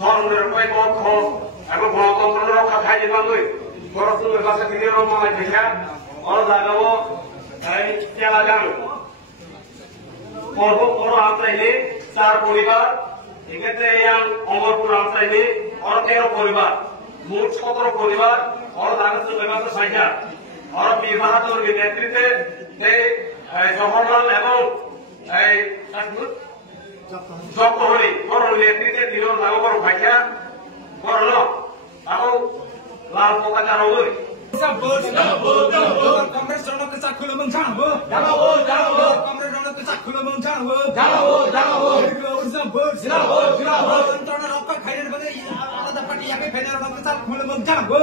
ধর্মের পক্ষ এবং গণতন্ত্র রক্ষা খাইতে পারলে গণতন্ত্রের কাছে থেকে রমায় দেখা ওরা জাগাবো চেলা যান পর্ব বড় আত্রাইলে 4 পরিবার এক্ষেত্রে অমরপুর আত্রাইলে ওরা 13 পরিবার মোট 17 পরিবার ওরা জাগাচ্ছে ব্যবস্থা সাইজা ওরা বীর বাহাদুরের নেতৃত্বে জওহরলাল এবং জগহরি করণ নেতৃত্বে দিল নাগর ভাইয়া করণ এবং লাল পতাকা রঙে কংগ্রেস জনকে চাকুলো মন জানাবো কংগ্রেস জনকে চাকুলো মন জানাবো যন্ত্রণা রক্ষা খাইলেন বলে আলাদা পার্টি ফেনার চাকুলো মন জানাবো